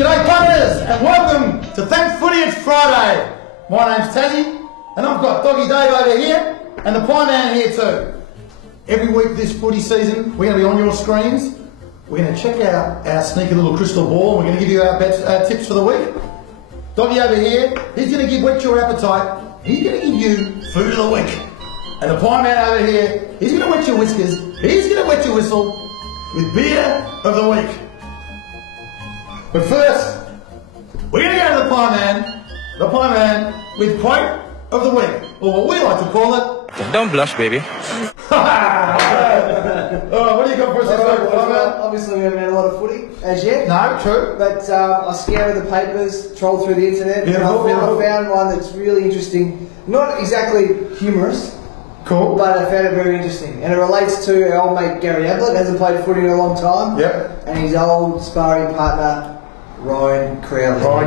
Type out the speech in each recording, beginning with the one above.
G'day punters and welcome to Thank Footy. It's Friday. My name's Tassie and I've got Doggy Dave over here and the Pie Man here too. Every week this footy season we're going to be on your screens. We're going to check out our sneaky little crystal ball. We're going to give you our tips for the week. Doggy over here, he's going to whet your appetite. He's going to give you food of the week. And the Pie Man over here, he's going to wet your whiskers. He's going to wet your whistle with beer of the week. But first, we're going to go to the Pie Man with quote of the week, or what we like to call it. Don't blush, baby. Alright, what do you got for us this week, Pie Man? Obviously we haven't had a lot of footy as yet. No, true. But I scoured the papers, trolled through the internet, Beautiful, and I found one that's really interesting. Not exactly humorous, Cool. but I found it very interesting. And it relates to our old mate Gary Ablett, hasn't played footy in a long time. Yep. And his old sparring partner, Ryan Crowley. We're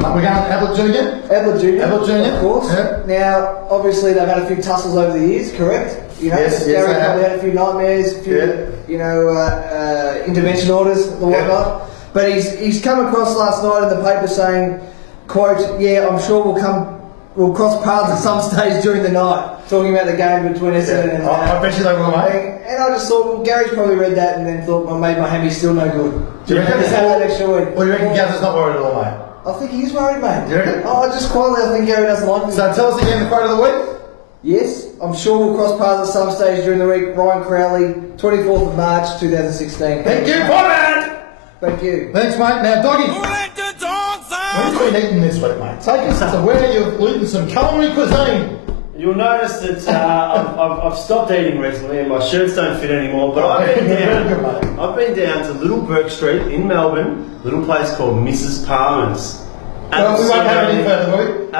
going to Ablett Jr. Ablett Jr. Ablett Jr. Of course. Yeah. Now, obviously they've had a few tussles over the years, correct? You know, Yes, Gary they probably have. had a few nightmares, a few, intervention orders and whatnot. But he's come across last night in the paper saying, quote, yeah, I'm sure we'll cross paths at some stage during the night. Talking about the game between Essendon and... I bet you they will, mate. And I just thought, well, Gary's probably read that and then thought, well, maybe my hammy's still no good. Do you reckon Just have that extra week. Well, you reckon Gazza's not worried at all, mate? I think he is worried, mate. Do you reckon? Oh, just quietly, I think Gary doesn't like me. So tell us again the quote of the week. Yes, I'm sure we'll cross paths at some stage during the week. Ryan Crowley, 24th of March, 2016. Thank you, Pie Man! Thank you. Thanks, mate. Now, Doggy, what have you been eating this week, mate? Take us to where you've eaten some culinary cuisine. You'll notice that I've stopped eating recently and my shirts don't fit anymore, but I've been down to Little Burke Street in Melbourne, a little place called Mrs. Palmer's. Well, we won't have any further, will we?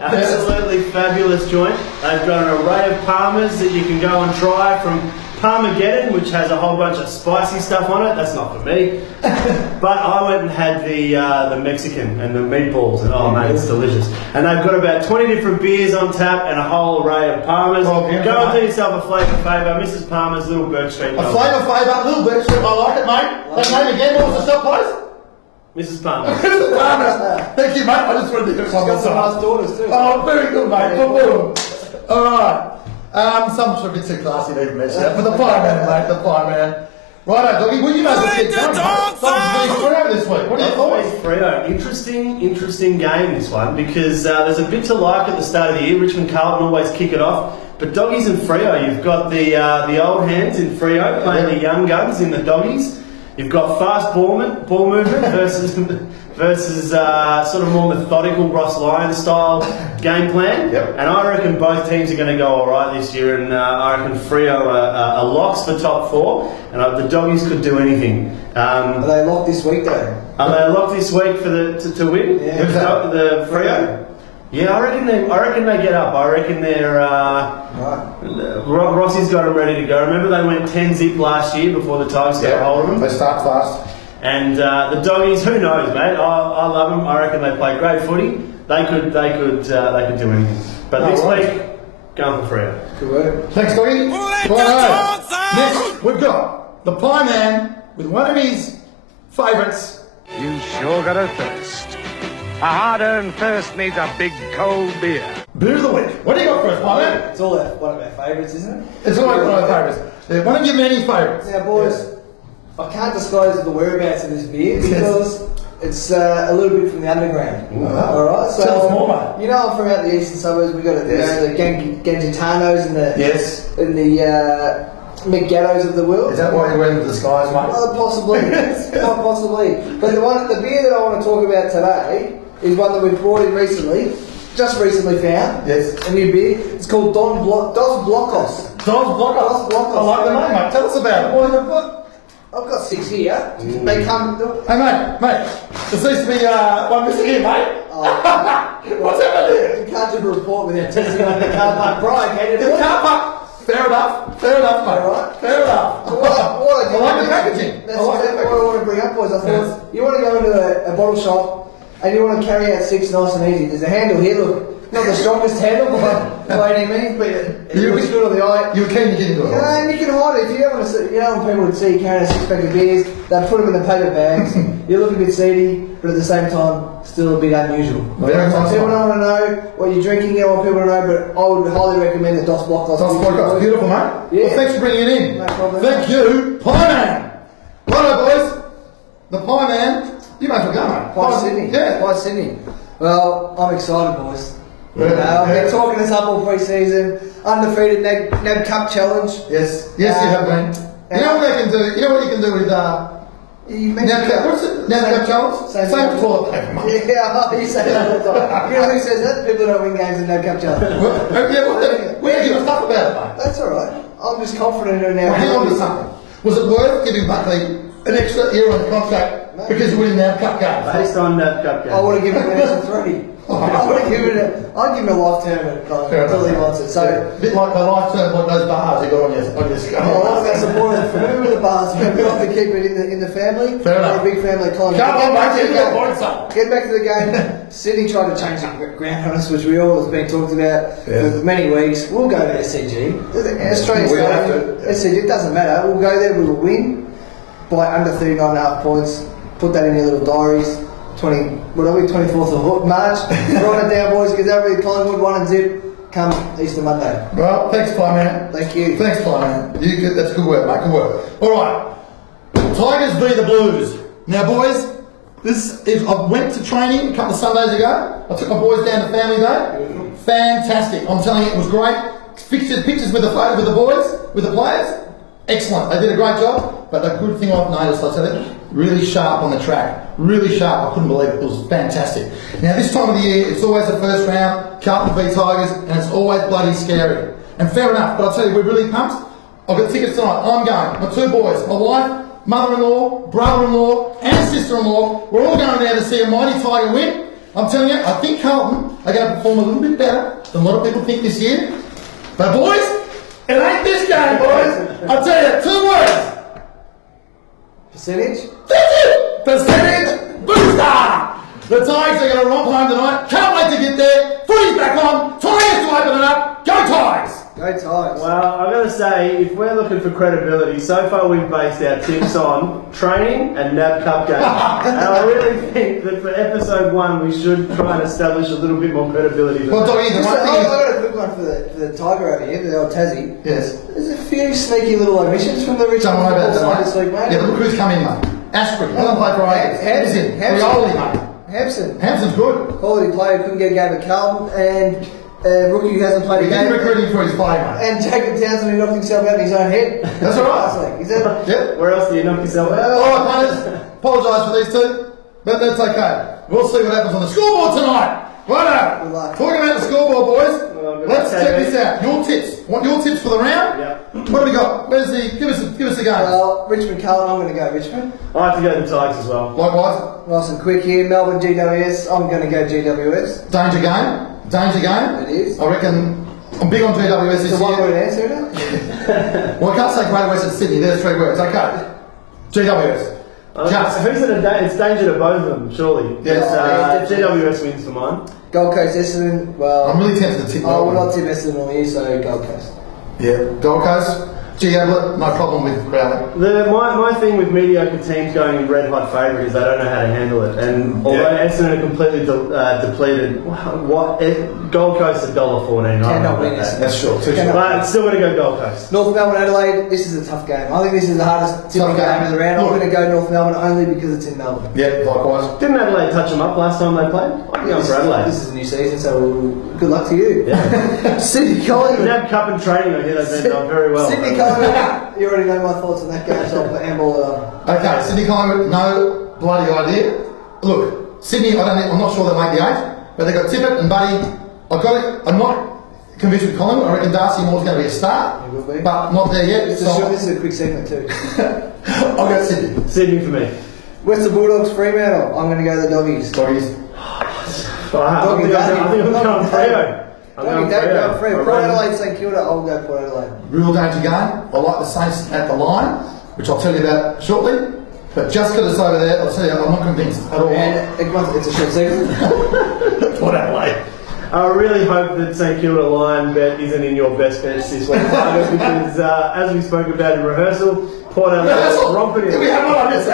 Absolutely fabulous joint. They've got an array of Palmers that you can go and try, from Parmageddon, which has a whole bunch of spicy stuff on it. That's not for me. But I went and had the Mexican and the meatballs, and oh mate, it's delicious. And they've got about 20 different beers on tap and a whole array of Palmers. Oh, Go and do yourself a flavour favour. Mrs. Palmer's, Little Burke Street. A flavour favour, Little Burke Street. I like it, mate. That name again, what was the shop place? Mrs. Palmer. Mrs. Palmer's. Thank you, mate. I just wanted to do She's got some nice daughters too. Oh, very good, mate. Boom. Alright. Some sort of bit too classy to even mention that, but the Pie Man, mate, the Pie Man. Righto, Doggy, well, you know the kid going, mate. Someone's being Freo this week. What do you thought? Freo. Interesting game, this one, because there's a bit to like at the start of the year. Richmond Carlton always kick it off. But Doggies and Freo, you've got the old hands in Freo playing the young guns in the Doggies. You've got fast ball movement versus sort of more methodical Ross Lyon style game plan. Yep. And I reckon both teams are going to go all right this year. And I reckon Freo are locks for top four, and the Doggies could do anything. Are they locked this week though? Are they locked this week for to win? Yeah. The Freo. Yeah, I reckon they get up. I reckon they're. Right. Rossi's got them ready to go. Remember they went 10-zip last year before the Tigers got a hold of them. They start fast. And the Doggies, who knows, mate? I love them. I reckon they play great footy. They could do anything. But this week, going for Freo. Good work. Thanks, Doggy. Righto. Next, we've got the Pie Man with one of his favourites. You sure got a thirst. A hard-earned thirst needs a big cold beer. Beer of the week. What do you got for us, Pie Man? It's all one of our favourites, isn't it? It's always one of our favourites. Yeah, one of your many favourites. Now, boys, I can't disclose the whereabouts of this beer because it's a little bit from the underground. All right, so tell us more, mate. you know I'm from out the eastern suburbs. We got the Gangitanos and the McGattos of the world. Is that why you're wearing the disguise, mate? Possibly, quite possibly. But the beer that I want to talk about today is one that we've brought in recently, just recently found. Yes. A new beer. It's called Dos Blocos. Dos Blocos. I like the name, mate. Tell us about it. I've got 6 here. They come. Hey, mate. There seems to be one missing here, mate. What's happening here? You can't do a report without testing on the car park. Brian, can you? The car park. Fair enough, mate. Alright. Fair enough. What I like the packaging. That's what I want to bring up, boys. I thought you want to go into a bottle shop and you want to carry out 6 nice and easy. There's a handle here, look. not the strongest handle by any means, but it looks good on the eye. You were keen to get into it. And you can hide it. If you ever want to see, when people would see you carrying a 6-pack of beers, they put them in the paper bags. You look a bit seedy, but at the same time, still a bit unusual. Very nice. People don't want to know what you're drinking. I want people to know, but I would highly recommend the DOS Block. DOS Block, beautiful, mate. Yeah. Well, thanks for bringing it in. No problem. Thank you, Pie Man. Righto, boys. The Pie Man. You may as well go, mate. By Sydney. Yeah. By Sydney. Well, I'm excited, boys. Yeah. I've been talking this up all pre-season. Undefeated NAB Cup Challenge. Yes, you have been. You know what they can do? You know what you can do with You NAB Cup? What's it? NAB Cup Challenge? Same toilet paper, mate. Yeah, you say that all the time. You know who says that? People don't win games in NAB Cup Challenge. We don't give a fuck about it, mate. That's alright. I'm just confident in our Well, hang on to something. Was it worth giving Buckley an extra year on the contract because you're winning NAB Cup games? Based on that cup game. I would have given him an extra 3. I'd give him a life term until he wants it. So, a bit like the life term, like those bars you got on your skull. I like that support. Remember with the bars, we like to keep it in the family. Fair enough. We're a big family economy. Come on, mate, you got points up. Get back to the game. Sydney tried to change the ground on us, which we all have been talked about for many weeks. We'll go to SCG. Australia's We have going to. SCG. It doesn't matter. We'll go there. We will win by under 39.5 points. Put that in your little diaries. 24th of March. Write it down, boys, because that'll be Collingwood 1-0 come Easter Monday. Well, thanks, Pie Man. Thank you. Thanks, Pie Man. That's good work, mate. Good work. All right. Tigers v the Blues. Now, boys, I went to training a couple of Sundays ago. I took my boys down to Family Day. Fantastic. I'm telling you, it was great. Pictures with the boys, with the players. Excellent. They did a great job. But the good thing I've noticed, I tell you, really sharp on the track. Really sharp. I couldn't believe it. It was fantastic. Now, this time of the year, it's always the first round, Carlton v Tigers, and it's always bloody scary. And fair enough, but I'll tell you, we're really pumped. I've got tickets tonight. I'm going. My 2 boys, my wife, mother-in-law, brother-in-law, and sister-in-law, we're all going there to see a mighty Tiger win. I'm telling you, I think Carlton are going to perform a little bit better than a lot of people think this year. But boys, it ain't this game, boys. I'll tell you, 2 words. Percentage? That's it! Percentage booster! The Tigers are going to romp home tonight. Can't wait to get there. Footy's back on. Tigers to open it up. Go Tigers! Go Tigers. Well, I've got to say, if we're looking for credibility, so far we've based our tips on training and NAB Cup games. And I really think that for episode 1 we should try and establish a little bit more credibility. Well, Doggy, the I've one thing got a quick one for the Tiger over here, the old Tassie. Yes. There's a few sneaky little omissions from the Richmond Don't worry about side that, this week, mate. mate. Yeah, but look who's come in, mate. Ashbury. He doesn't play for ages. Hampson. Rioli, mate. Hampson. Hampson's good. Quality player, couldn't get a game at Carlton, and rookie who hasn't played We a game. didn't recruit him for his play, mate. And Jacob Townsend who knocked himself out in his own head. That's all right. Last week. Is that? Yeah. Where else do you knock yourself out? All right, punters. Apologise for these 2, but that's okay. We'll see what happens on the scoreboard tonight. Righto. Good luck. Talking about the scoreboard, boys. Well, Let's okay, check mate. this out. Your tips. Want your tips for the round? Yeah. What do we got? Where's the? Give us the game. Well, Richmond Carlton, I'm going to go Richmond. I have to go to the Tigers as well. Likewise. Nice and quick here. Melbourne GWS, I'm going to go GWS. Danger game. Danger game. It is. I reckon. I'm big on GWS this It's a one-word year. answer, isn't it? Well, I can't say Greater Western Sydney. There's 3 words. Okay. GWS. Just. Who's in it's danger to both of them, surely. Yes. It's, GWS wins for mine. Gold Coast, Essendon, well... I'm really tempted to tip I will Melbourne. not tip Essendon all year, so Gold Coast. Yeah. Gold Coast. G Ablett. No problem with Crowley. My thing with mediocre teams going in red hot favourite is they don't know how to handle it. And although Essendon are completely depleted, Gold Coast $1.14. Cannot win Essendon. That's short. Too Cannot. short. But it's still going to go Gold Coast. North Melbourne, Adelaide, this is a tough game. I think this is the hardest tipping game of the round. I'm Look. going to go North Melbourne only because it's in Melbourne. Yeah. Likewise. Didn't Adelaide touch them up last time they played? I'm going for Adelaide. This is a new season, so good luck to you. Yeah. Sydney Collingwood. NAB Cup and training, I hear they've done very well. Sydney Collingwood. You already know my thoughts on that game, so I'll handball it on. Okay. Sydney Collingwood. No bloody idea. Look, Sydney. I'm not sure they'll make the 8, but they got Tippett and Buddy. I'm not convinced with Collingwood. I reckon Darcy Moore's going to be a start, He will be. but not there yet. This So is a quick segment too. I'll go Sydney. Sydney for me. Western Bulldogs, Fremantle. I'm going to go the Doggies. Doggies. I think I'm going Freo. I'm Doggy going Dave, go Freo. Freo. Port Adelaide, St Kilda. I'll go Port Adelaide. Real danger game. I like the Saints at the line, which I'll tell you about shortly. But just because it's over there, I'll tell you, I'm not convinced at all. And it's a short season. Port Adelaide. I really hope that St Kilda Lion bet isn't in your best bets this week, Marcus, because as we spoke about in rehearsal, Port Adelaide romping in. We have one on this.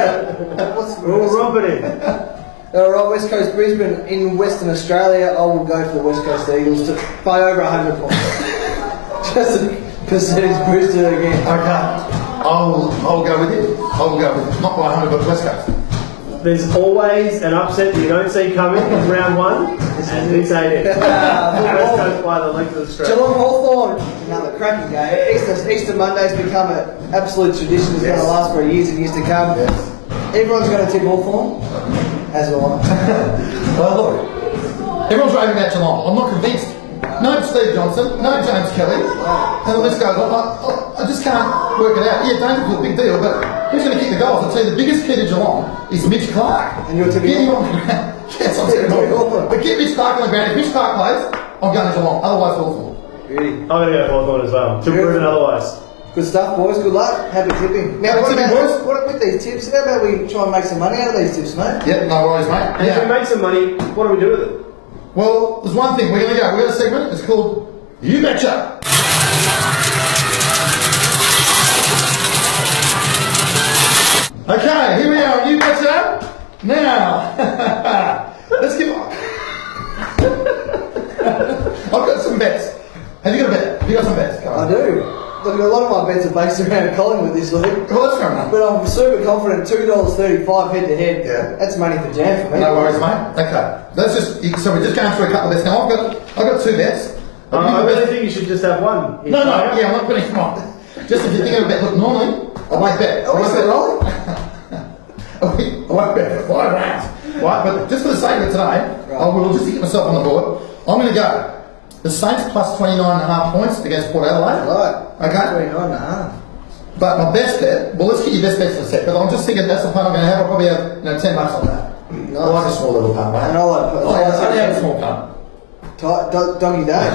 We're all romping in. Alright, West Coast Brisbane in Western Australia. I will go for the West Coast Eagles to pay over 100 points. Just a percentage booster again. Okay. I'll go with you. I'll go with you. Not by 100, but West Coast. There's always an upset that you don't see coming in round one, and this ain't it. West Coast by the length of the straight. Geelong Hawthorn, another cracking game. Easter Monday's become an absolute tradition. It's going to last for years and years to come. Yes. Everyone's going to tip Hawthorn, as do I. Well, look, everyone's raving about Geelong. I'm not convinced. No Steve Johnson, no James Kelly, and the list goes on. I just can't work it out. Yeah, Dangerfield's a big deal, but who's going to kick the goals? I'll tell you, the biggest key to Geelong is Mitch Clark. And you're tipping Get him on the ground. Yes, I'm tipping Hawthorn. But get Mitch Clark on the ground. If Mitch Clark plays, I'm going to Geelong. Otherwise, Hawthorn. Beauty. I'm going to go Hawthorn as well, to prove it otherwise. Good stuff, boys. Good luck. Happy tipping. Now, Happy tipping, boys. What with these tips? How about we try and make some money out of these tips, mate? Yep, no worries, mate. And if we make some money, what do we do with it? Well, there's one thing. We're going to go. We've got a segment. It's called You Betcha. Okay, here we are. You Betcha. Now, let's give on. I've got some bets. Have you got a bet? Have you got some bets? Go on. I do. Look, a lot of my bets are based around Collingwood this week. Well, that's fair enough. But I'm super confident, $2.35 head to head. Yeah. That's money for jam for me. No worries, mate. Okay. Let's just. So we're just going through a couple of bets now. I've got two bets. I really think you should just have one. No, yeah, I'm not putting them on. Just if you think of a bet, look, normally, I won't bet. I won't bet. I won't bet for 5 rounds. Right, but just for the sake of it today, I will just get myself on the board. I'm going to go the Saints plus 29.5 points against Port Adelaide. Right. Okay. 29.5. But my best bet, well, let's get your best bets for a sec, but I'm just thinking that's the punt I'm going to have. I'll probably have $10 on that. Nice. I like a small little punt, mate. And I like I only have a small punt. Doggy Day.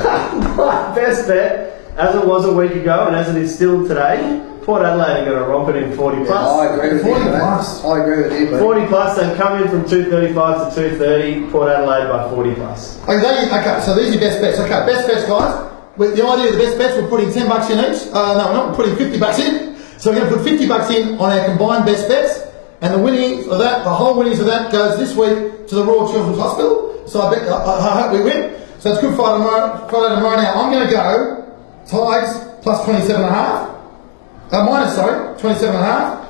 Best bet, as it was a week ago and as it is still today, Port Adelaide are going to romp it in 40 plus. I agree with 40 you, mate. plus. I agree with you, mate. 40 plus, they've come in from 235 to 230, Port Adelaide by 40 plus. Okay, so these are your best bets. Okay, best bets, guys. With the idea of the best bets, we're putting $10 in each. No, we're not. We're putting $50 in. So we're going to put $50 in on our combined best bets, and the winnings of that, the whole winnings of that, goes this week to the Royal Children's Hospital. So I hope we win. So it's Good Friday tomorrow. Now I'm going to go Tigers plus 27.5. Minus 27.5,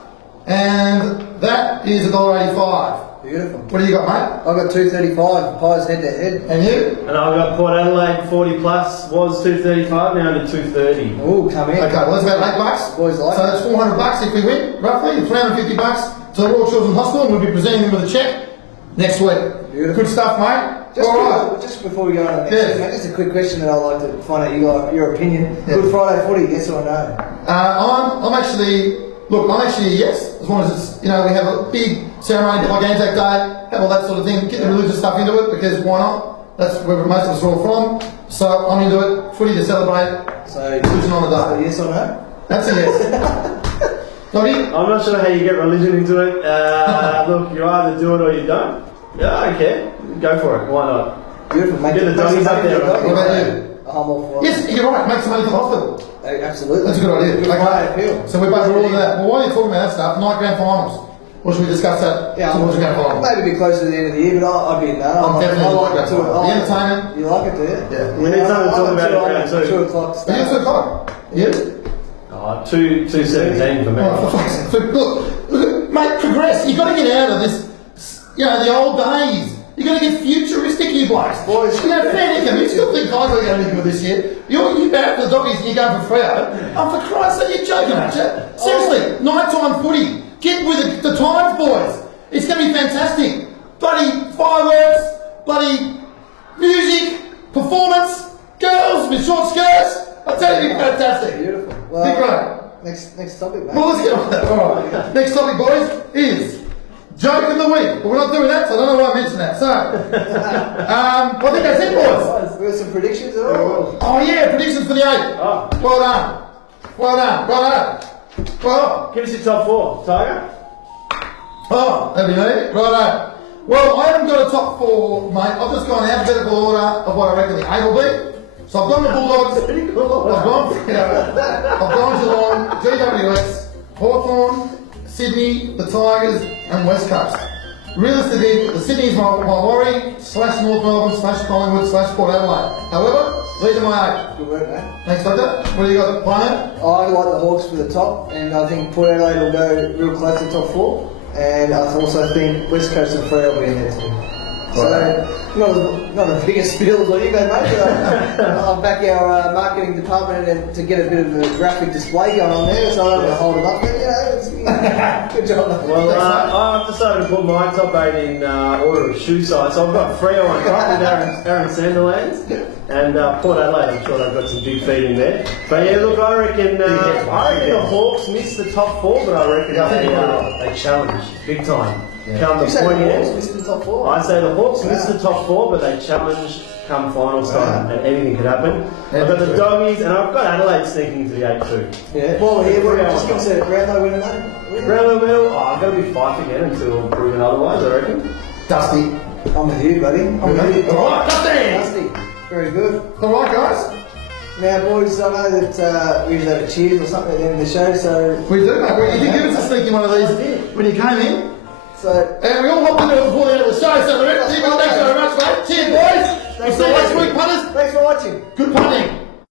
and that is $1.85. Beautiful. What do you got, mate? I've got 235 pies head to head. And you? And I've got Port Adelaide 40 plus, was 235, now to 230. Oh, come in. Okay, well that's about $8. Boys like so it. that's $400 if we win, roughly. $350 to the Royal Children's Hospital, and we'll be presenting them with a cheque next week. Beautiful. Good stuff, mate. Just before we go on to the next segment, just a quick question that I'd like to find out your opinion. Yeah. Good Friday footy, yes or no? I'm actually a yes, as long as it's, we have a big ceremony like Anzac Day, have all that sort of thing, get the religious stuff into it, because why not? That's where most of us are all from. So I'm into it, footy to celebrate, So, religion on the so day. yes or no? That's a yes. Doggy? I'm not sure how you get religion into it. Look, you either do it or you don't. Yeah, I don't care. Go for it. Why not? Beautiful, mate. Get the doggies up there, right? What about you? I'm all for it. Yes, you're right, make some money for the hospital. Absolutely. That's a good idea. Good Friday appeal. So we're both all of that. Well, while you're talking about that stuff, night grand finals. Or should we discuss that towards the grand final? Maybe a bit closer to the end of the year, but I'd be in that. I'm definitely I like like it that. too. The entertainment. You like it, do you? Yeah. We need something to talk about it around 2. 2 o'clock Are you 2 o'clock? Yes? Oh, 2:17 for me. Oh, for fuck's sake. Look, mate, progress. You've got to get out of this, the old days. You've got to get futuristic, you blokes. Boys. Fair income. You still think guys are going to be good this year? You back for the doggies and you're going for Freo. Oh, for Christ's sake, you're joking, aren't you? Seriously, nighttime footy. Get with the times, boys. It's going to be fantastic. Bloody fireworks, bloody music, performance, girls with short skirts. I tell you, it'll be fantastic. Beautiful. Be Well, great. next topic, mate. Well, let's get on with that. All right. Next topic, boys, is joke of the week. But we're not doing that, so I don't know why I mentioned that. So, I think that's it, boys. We got some predictions at all? Oh, yeah, predictions for the 8. Oh. Well done. Well done. Well, Give us your top 4, Tiger. that'd be me. Righto. Well, I haven't got a top 4, mate. I've just gone alphabetical order of what I reckon the 8 will be. So I've gone the Bulldogs, I've gone Geelong, GWS, Hawthorn, Sydney, the Tigers, and West Coast. Realistically, the Sydney's my worry, / North Melbourne, / Collingwood, / Port Adelaide. However, these are my 8. Good work, mate. Thanks, Doctor. What do you got, Pioneer? I like the Hawks for the top, and I think Port Adelaide will go real close to top 4. And I also think West Coast and Freo will be in there too. So, not the biggest build on you, mate, but I'll back our marketing department and to get a bit of a graphic display going on there, so I don't want to hold it up, but it's good job. Well, I've decided to put my top 8 in order of shoe size. So I've got Freo on top with Aaron Sanderlands, and Port Adelaide. I'm sure they've got some big feet in there. But yeah, look, I reckon the Hawks miss the top 4, but I reckon they challenge big time. Come the point miss the top 4. I say the Hawks miss the top 4, but they challenge come finals time, and anything could happen. I've got the Doggies, and I've got Adelaide sneaking to the 8 too. Yeah. Well, here we're just going to say Brownlow winner, mate. Brownlow medal. I'm going to be 5 again until proven otherwise. I reckon. Dusty. I'm with you, buddy. I'm with you. All right, Dusty. Very good. All right, guys. Now, boys, I know that we usually have a cheers or something at the end of the show, so... We do, mate. You did give us a sneaky one of these when you came in. So... And we all hopped into it before the end of the show, so thanks very much, mate. Cheers, boys. We'll see you next week, punters. Thanks for watching. Good punting.